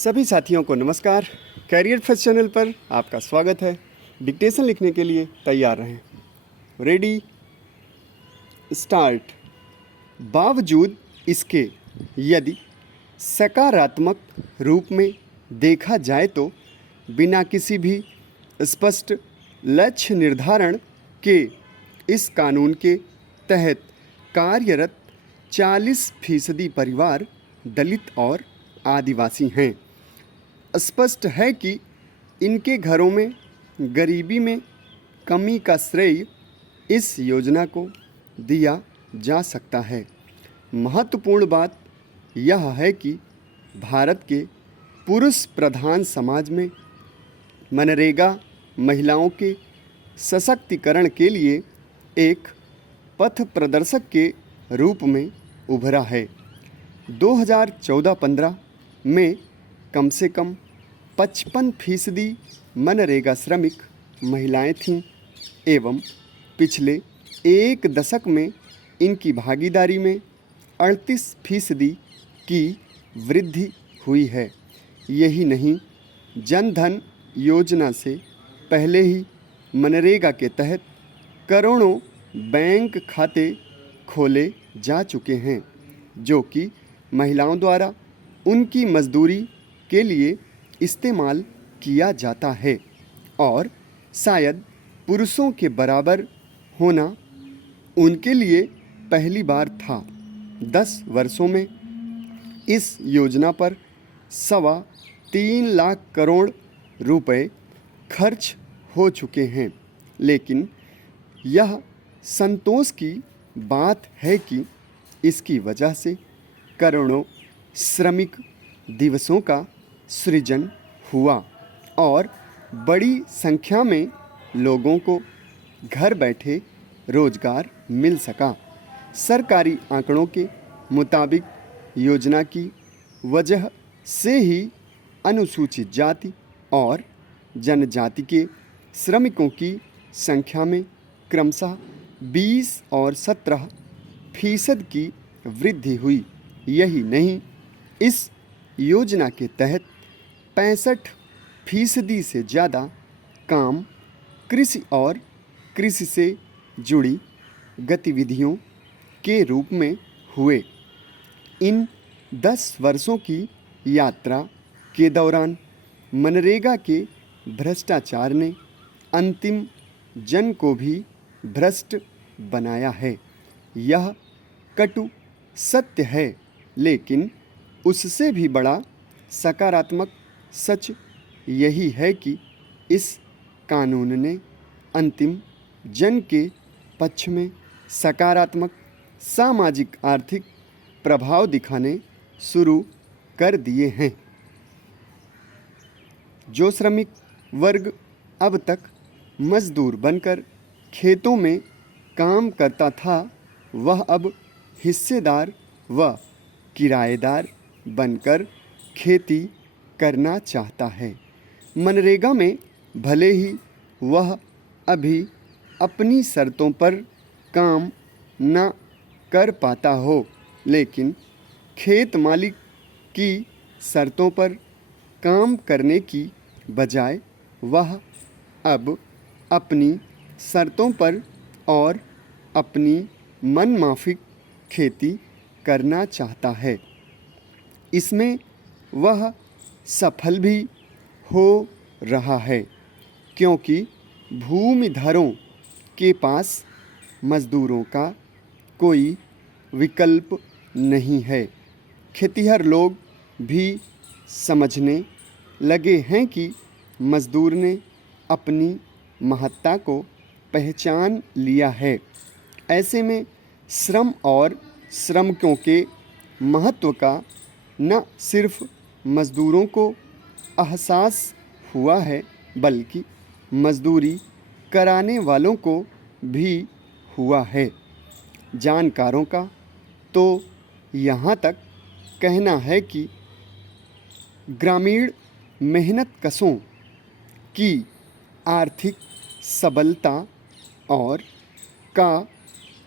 सभी साथियों को नमस्कार। कैरियर फर्स्ट चैनल पर आपका स्वागत है। डिक्टेशन लिखने के लिए तैयार रहें। Ready start. बावजूद इसके यदि सकारात्मक रूप में देखा जाए तो बिना किसी भी स्पष्ट लक्ष्य निर्धारण के इस कानून के तहत कार्यरत 40% परिवार दलित और आदिवासी हैं। स्पष्ट है कि इनके घरों में गरीबी में कमी का श्रेय इस योजना को दिया जा सकता है। महत्वपूर्ण बात यह है कि भारत के पुरुष प्रधान समाज में मनरेगा महिलाओं के सशक्तिकरण के लिए एक पथ प्रदर्शक के रूप में उभरा है। 2014-15 में कम से कम 55% मनरेगा श्रमिक महिलाएं थीं एवं पिछले एक दशक में इनकी भागीदारी में 38% की वृद्धि हुई है। यही नहीं, जन धन योजना से पहले ही मनरेगा के तहत करोड़ों बैंक खाते खोले जा चुके हैं, जो कि महिलाओं द्वारा उनकी मजदूरी के लिए इस्तेमाल किया जाता है और शायद पुरुषों के बराबर होना उनके लिए पहली बार था। 10 वर्षों में इस योजना पर 3.25 लाख करोड़ रुपए खर्च हो चुके हैं, लेकिन यह संतोष की बात है कि इसकी वजह से करोड़ों श्रमिक दिवसों का सृजन हुआ और बड़ी संख्या में लोगों को घर बैठे रोजगार मिल सका। सरकारी आंकड़ों के मुताबिक योजना की वजह से ही अनुसूचित जाति और जनजाति के श्रमिकों की संख्या में क्रमशः 20 और 17% की वृद्धि हुई। यही नहीं, इस योजना के तहत 65% से ज़्यादा काम कृषि और कृषि से जुड़ी गतिविधियों के रूप में हुए। इन 10 वर्षों की यात्रा के दौरान मनरेगा के भ्रष्टाचार ने अंतिम जन को भी भ्रष्ट बनाया है। यह कटु सत्य है, लेकिन उससे भी बड़ा सकारात्मक सच यही है कि इस कानून ने अंतिम जन के पक्ष में सकारात्मक सामाजिक आर्थिक प्रभाव दिखाने शुरू कर दिए हैं। जो श्रमिक वर्ग अब तक मजदूर बनकर खेतों में काम करता था, वह अब हिस्सेदार व किराएदार बनकर खेती करना चाहता है। मनरेगा में भले ही वह अभी अपनी शर्तों पर काम न कर पाता हो, लेकिन खेत मालिक की शर्तों पर काम करने की बजाय वह अब अपनी शर्तों पर और अपनी मनमाफिक खेती करना चाहता है। इसमें वह सफल भी हो रहा है, क्योंकि भूमिधरों के पास मजदूरों का कोई विकल्प नहीं है। खेतिहर लोग भी समझने लगे हैं कि मजदूर ने अपनी महत्ता को पहचान लिया है। ऐसे में श्रम और श्रमिकों के महत्व का न सिर्फ मजदूरों को एहसास हुआ है, बल्कि मजदूरी कराने वालों को भी हुआ है। जानकारों का तो यहाँ तक कहना है कि ग्रामीण मेहनतकशों की आर्थिक सबलता और का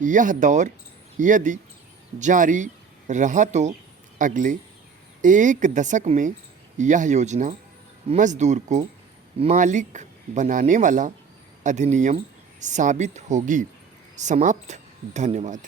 यह दौर यदि जारी रहा तो अगले एक दशक में यह योजना मजदूर को मालिक बनाने वाला अधिनियम साबित होगी। समाप्त। धन्यवाद।